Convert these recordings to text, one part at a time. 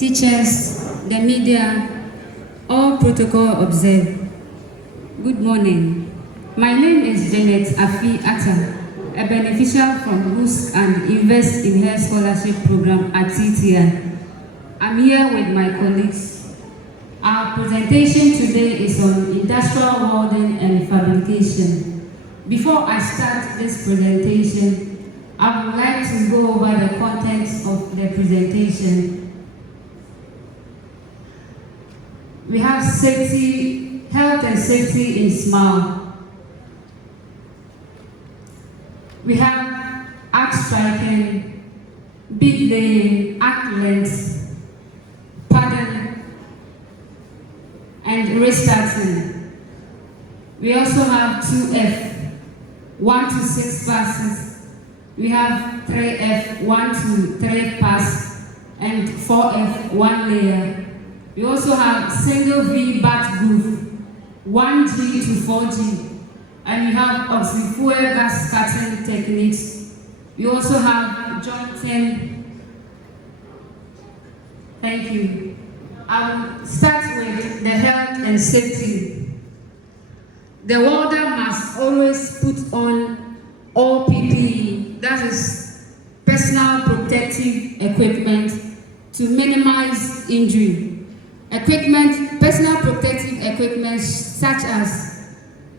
teachers, the media, all protocol observed. Good morning. My name is Janet Afi Atta, a beneficiary from Boost and Invest in Her Scholarship Program at TTI. I'm here with my colleagues. Our presentation today is on industrial welding and fabrication. Before I start this presentation, I would like to go over the contents of the presentation. We have safety, health and safety in SMAL. We have arc striking, bead laying, arc length, pattern, and restarting. We also have 2F, 1 to 6 passes. We have 3F, 1 to 3 pass, and 4F, 1 layer. We also have single V bat groove, 1G to 4G, and we have auxiliary gas cutting techniques. We also have jointing. Thank you. I will start with the health and safety. The welder must always put on all PPE, that is personal protective equipment, to minimize injury. Personal protective equipment such as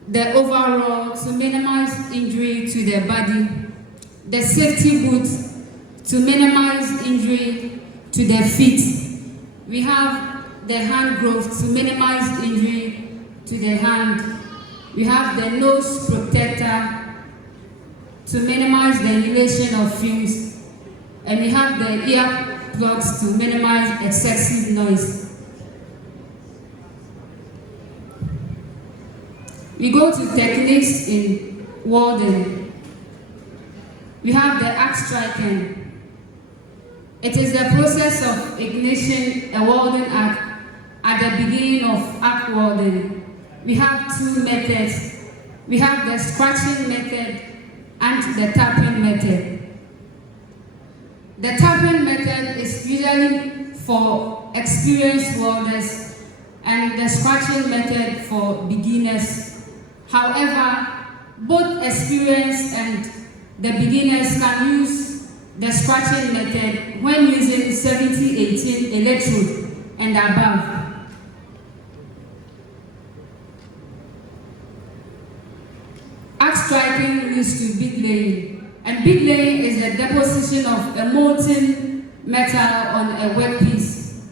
the overall to minimize injury to the body, the safety boots to minimize injury to the feet. We have the hand glove to minimize injury to the hand. We have the nose protector to minimize the inhalation of fumes, and we have the ear plugs to minimize excessive noise. We go to techniques in welding. We have the arc striking. It is the process of ignition a welding arc at the beginning of arc welding. We have two methods. We have the scratching method and the tapping method. The tapping method is usually for experienced welders and the scratching method for beginners. However, both experienced and the beginners can use the scratching method when using 70-18 electrode and above. Arc striking leads to bead laying, and bead laying is the deposition of a molten metal on a workpiece.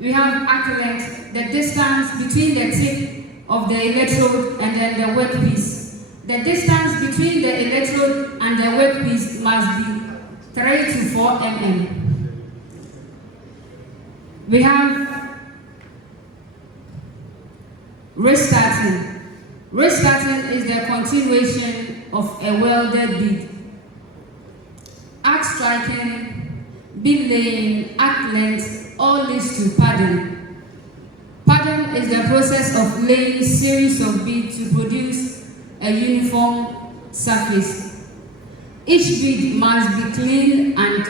We have arc length, the distance between the tip of the electrode and then the workpiece. The distance between the electrode and the workpiece must be 3 to 4 mm. We have restarting. Restarting is the continuation of a welded bead. Arc striking, bead laying, arc length, all leads to padding. Pattern is the process of laying a series of beads to produce a uniform surface. Each bead must be cleaned and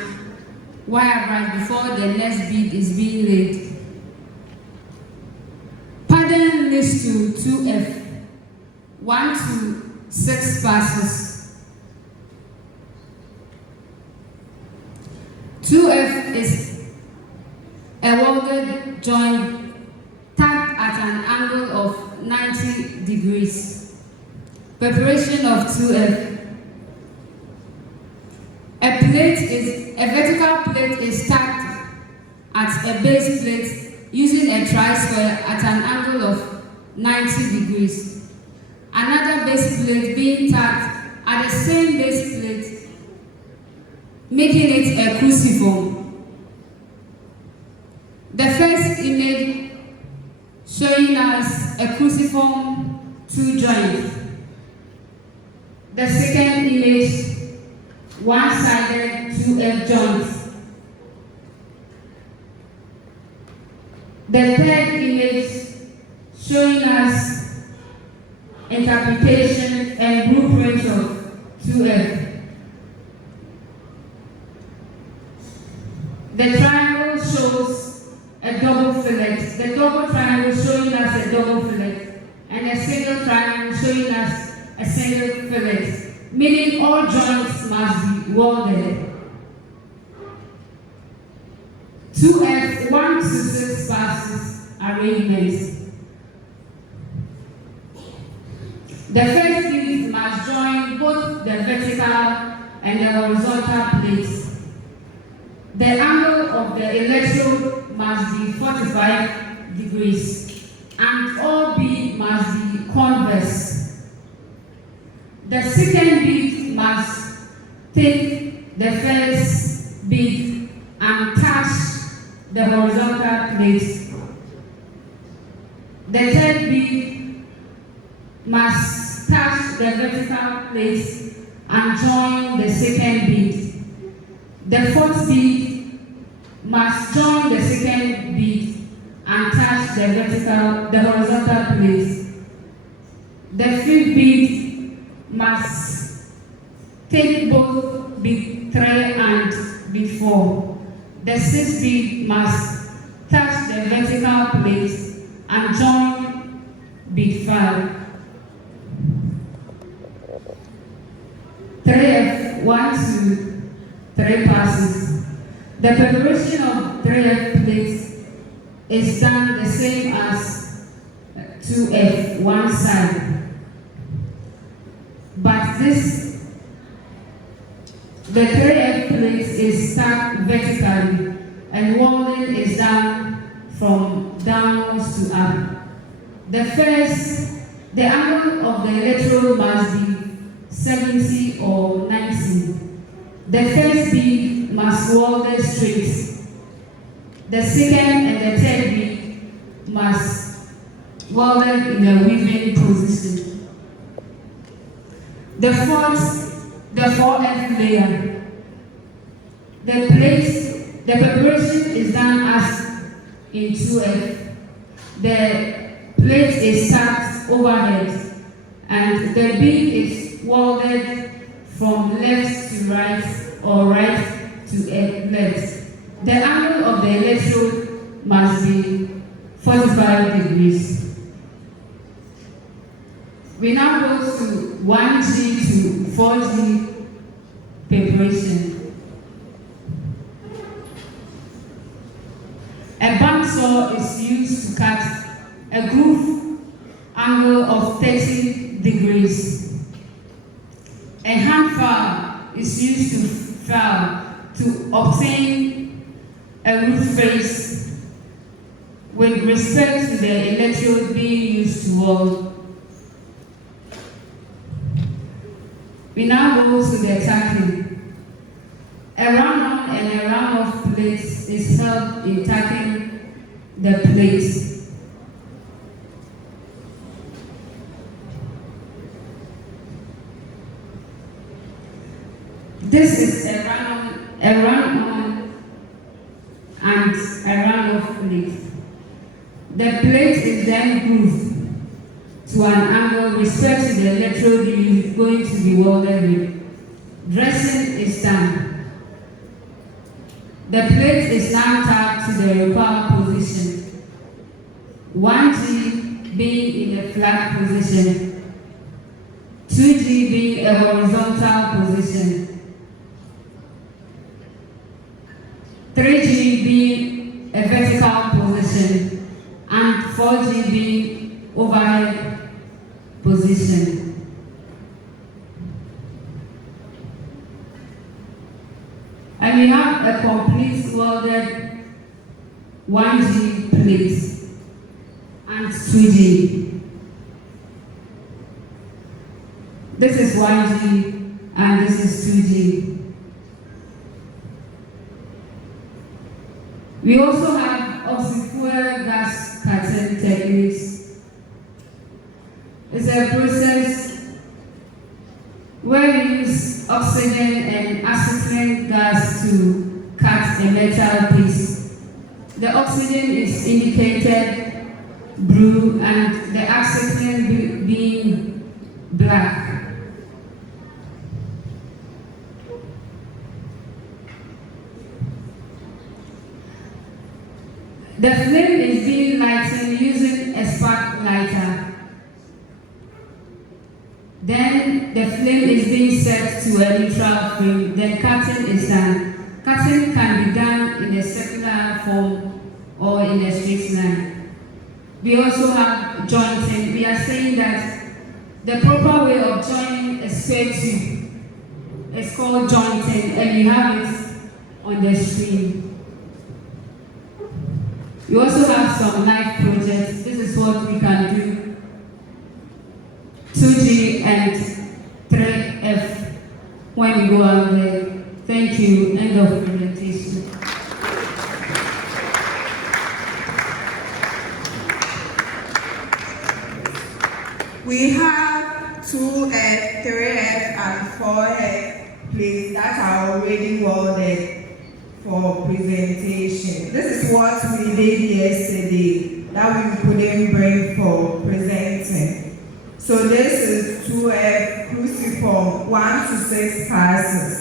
wire bright before the next bead is being laid. Pattern leads to 2F, 1 to 6 passes. 2F is a welded joint tacked at an angle of 90 degrees. Preparation of 2F. A vertical plate is tacked at a base plate using a tri-square at an angle of 90 degrees. Another base plate being tacked at the same base plate, making it a cruciform. The first image showing us a cruciform 2 joint. The second image, one-sided 2F joints. The third image showing us interpretation and blueprint of 2F. The triangle a double fillet. The double triangle showing us a double fillet, and a single triangle showing us a single fillet, meaning all joints must be welded. 2F 1 to 6 passes arrangements. The first bead must join both the vertical and the horizontal plates. The angle of the electrode must be 45 degrees, and all bead must be converse. The second bead must take the first bead and touch the horizontal plate. The third bead must touch the vertical plate and join the second bead. The fourth bead must join the second bead and touch the horizontal plate. The fifth bead must take both bead 3 and bead 4. The sixth bead must touch the vertical plate and join bead 5. 3F 1 to 3 passes. The preparation of 3F plates is done the same as 2F, one side. But the 3F plate is stacked vertically, and welding is done from downwards to up. The angle of the electrode must be 70 or 90. The first bead must weld straight. The second and the third bead must weld in a weaving position. The 4F layer. The preparation is done as in 2F. The plate is stacked overhead, and the bead is welded from left to right or right to left. The angle of the electrode must be 45 degrees. We now go to 1G to 4G preparation. A bandsaw is used to cut a groove angle of 30 degrees. A hand file is used to file to obtain a roof face with respect to the electrode being used to weld. We now go to the tacking. A round-on and a round-off plate is held in tacking the plate. This is a round-on and a round-off plate. The plate is then grooved to an angle with respect to the electrode you is going to be welded with. Dressing is done. The plate is now tacked to the required position. 1G being in a flat position, 2G being a horizontal position, 3G being a vertical position, and 4G being overhead position. And we have a complete welded 1G plate and 2G. This is 1G and this is 2G. We also have oxy-fuel gas cutting techniques. It's a process where we use oxygen and acetylene gas to cut a metal piece. The oxygen is indicated blue and the acetylene being black. The flame is being lightened using a spark lighter. Then the flame is being set to a neutral flame. Then cutting is done. Cutting can be done in a circular form or in a straight line. We also have jointing. We are saying that the proper way of joining a square tube is called jointing, and we have it on the screen. We also have some live projects. This is what we can do. 2G and 3F when we go out there. Thank you. End of presentation. We have 2F, 3F, and 4F plates that are already welded for presentation. This is what we did yesterday that we couldn't bring for presenting. So this is 2F cruciform, 1 to 6 passes.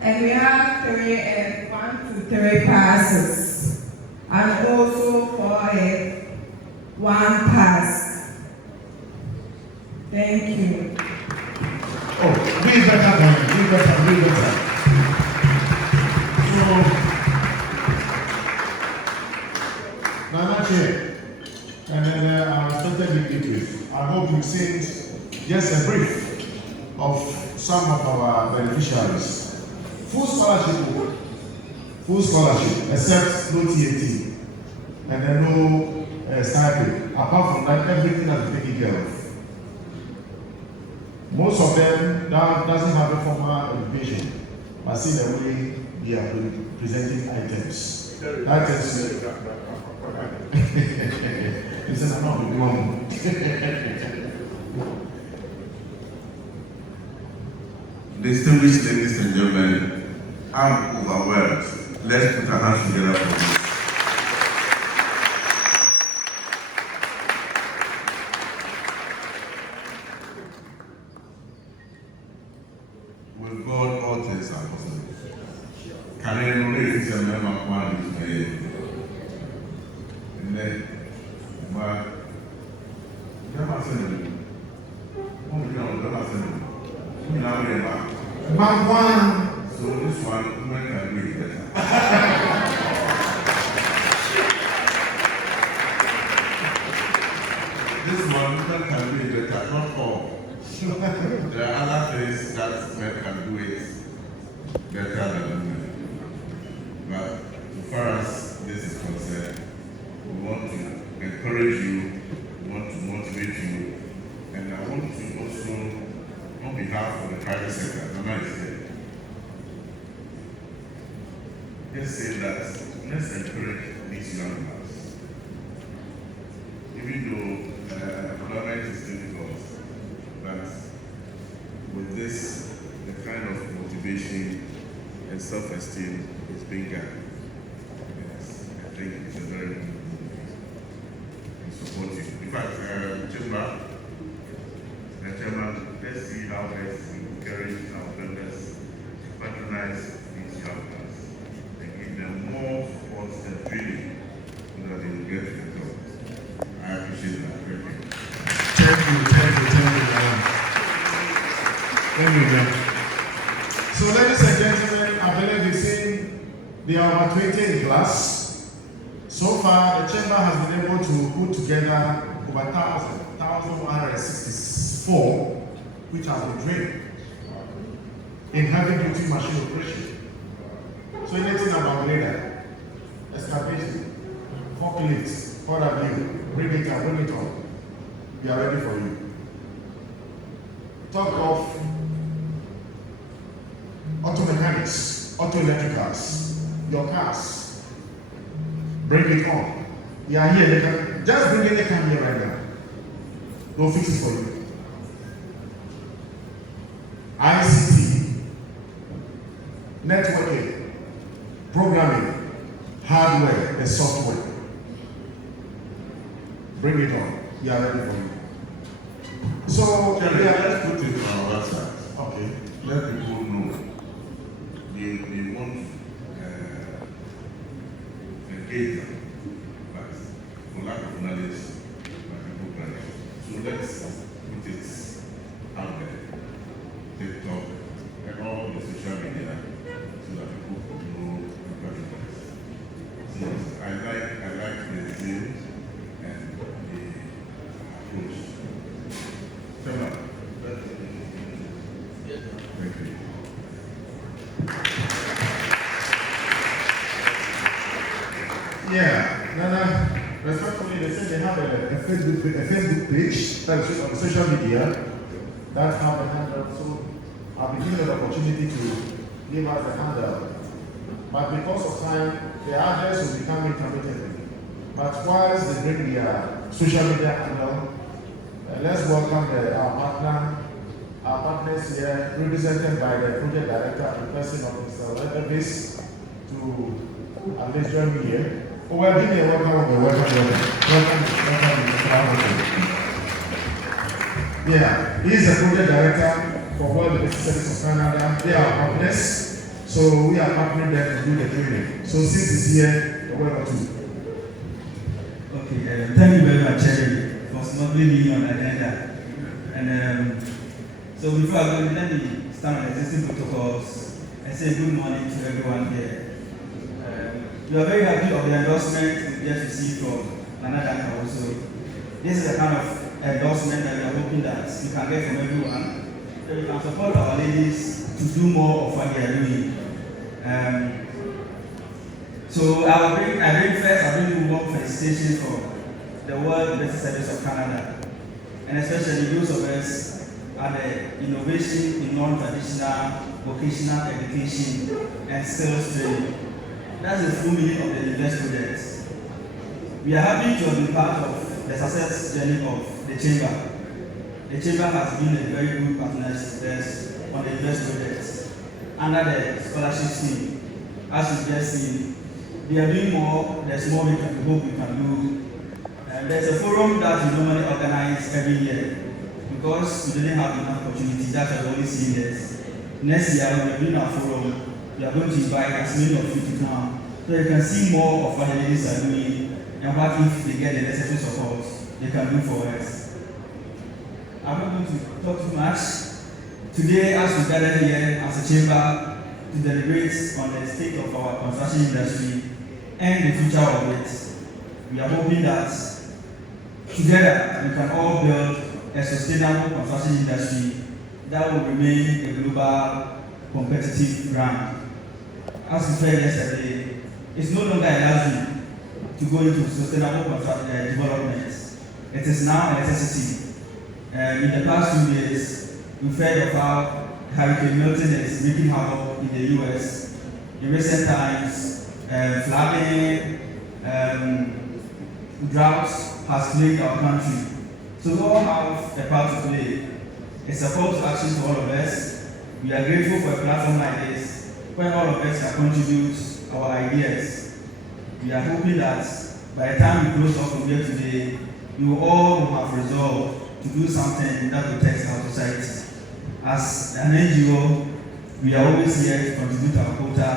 And we have 3F, 1 to 3 passes. And also 4F, 1 pass. Thank you. Oh, read better, read better. So, Nana Chair, and then our strategic brief. I hope you've seen just a brief of some of our beneficiaries. Full scholarship, except no TAT, and then no stipend. Apart from that, everything has been taken care of. Most of them now doesn't have a formal education, but see the way they are presenting items. That is. Listen, I'm not wrong. Distinguished ladies and gentlemen, I'm overwhelmed. Let's put our hands together for this. With God, all things are possible. Can anyone raise a member of one with me? Amen. But, so this one, when can we do better? This one, when can we do better? Not all. There are other things that men can do it better than women. But as far as this is concerned, we want to encourage you, we want to motivate you, and I want to also, on behalf of the private sector, Mama is here, just say that let's encourage these young ones. Even though employment is difficult, but with this, the kind of motivation and self-esteem is being done. Yes, I think it's a very good move and supportive. In fact, Chairman, let's see how best we encourage our members to patronize these young ones and give them more support and training so that they will get to the job. I appreciate that. Thank you. Thank you, man. So, ladies and gentlemen, I believe you've seen the over 20 in class. So far, the chamber has been able to put together over 1,164, which have been trained in heavy-duty machine operation. So, anything about grader, excavation, forklifts, what have you, bring it up, bring it on. We are ready for you. Talk of auto mechanics, auto electricals, your cars. Bring it on. We are here. They can just bring it. They can here right now. They'll fix it for you. ICT, networking, programming, hardware, and software. Bring it on. We are ready for you. So, Let's put it on our website. Okay. Let people know. They want educate them, but for lack of knowledge, my people panic. So let's put it out there, TikTok, and all the social media, so that people can know about it. So I like the zeal and the approach. Come on. Thank you. Yeah, Nana, respectfully, they say they have a Facebook page, that is on social media, that have a handle. So I'll be given an opportunity to give out the handle. But because of time, the address will become intermittent. But whilst they bring their social media handle, let's welcome our partners here, represented by the project director in person of Mr. Leatherface, to at least join me here. Oh, well, give me a welcome. Yeah, he is the project director for World Business Service of Canada. They are partners, so we are partnering them to do the training. So since he's here, you're welcome to. Okay, thank you very much, Cherry, for smuggling me on the agenda. And so before I go, let me start on existing protocols and say good morning to everyone here. We are very happy of the endorsement we just received from another council. This is a kind of endorsement that we are hoping that we can get from everyone, so we can support our ladies to do more of what they are doing. So I bring warm felicitations for the World Business Service of Canada, and especially those of us at the innovation in non-traditional vocational education and skills training. That's the full meaning of the Invest project. We are happy to have been part of the success journey of the Chamber. The Chamber has been a very good partner with us on the Invest project under the scholarship scheme. As you've just seen, we are doing more, there's more we hope we can do. There's a forum that we normally organize every year because we didn't have enough opportunity. That's why we only see this. Next year, when we're doing our forum, we are going to invite as many of you to come so you can see more of what the ladies are doing and what if they get the necessary support they can do for us. I'm not going to talk too much. Today, as we gather here as a chamber to deliberate on the state of our construction industry and the future of it, we are hoping that together we can all build a sustainable construction industry that will remain a global competitive brand. As we said yesterday, it's no longer a luxury to go into sustainable development. It is now a necessity. In the past 2 years, we've heard of how Hurricane Milton is making havoc in the US. In recent times, flooding, droughts has plagued our country. So we all have a part to play. It's a call to action to all of us. We are grateful for a platform like this, where all of us can contribute our ideas. We are hoping that by the time we close off from here today, we will all have resolved to do something that protects our society. As an NGO, we are always here to contribute our quota,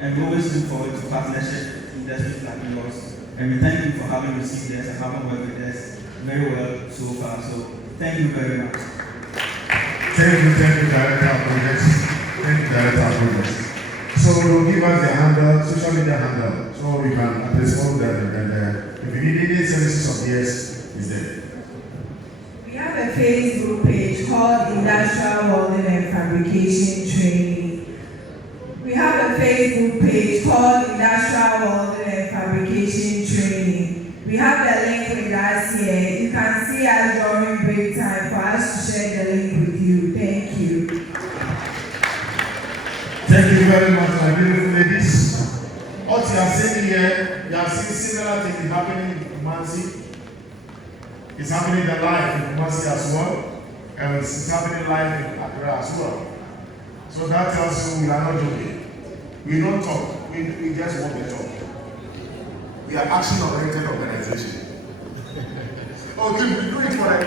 and we always look forward to partnership with industries like yours. And we thank you for having received us and having worked with us very well so far. So thank you very much. Thank you, Director of Projects. Thank you, Director of Projects. So we'll give us the handle, social media handle, so we can address all that. And if you need any services of theirs, is there. We have a Facebook page called Industrial Welding and Fabrication Training. We have a Facebook page called Industrial Welding and Fabrication Training. We have the link with us here. You can see us during break time for us to share the link with you. Thank you. Thank you very much, my beautiful ladies. What you are seeing here, you are seeing similar things happening in Kumasi. It's happening in live in Kumasi as well, and it's happening live in Accra as well. So that tells you we are not joking. We don't talk, we just want to talk. We are action-oriented organization. Okay, we do it for a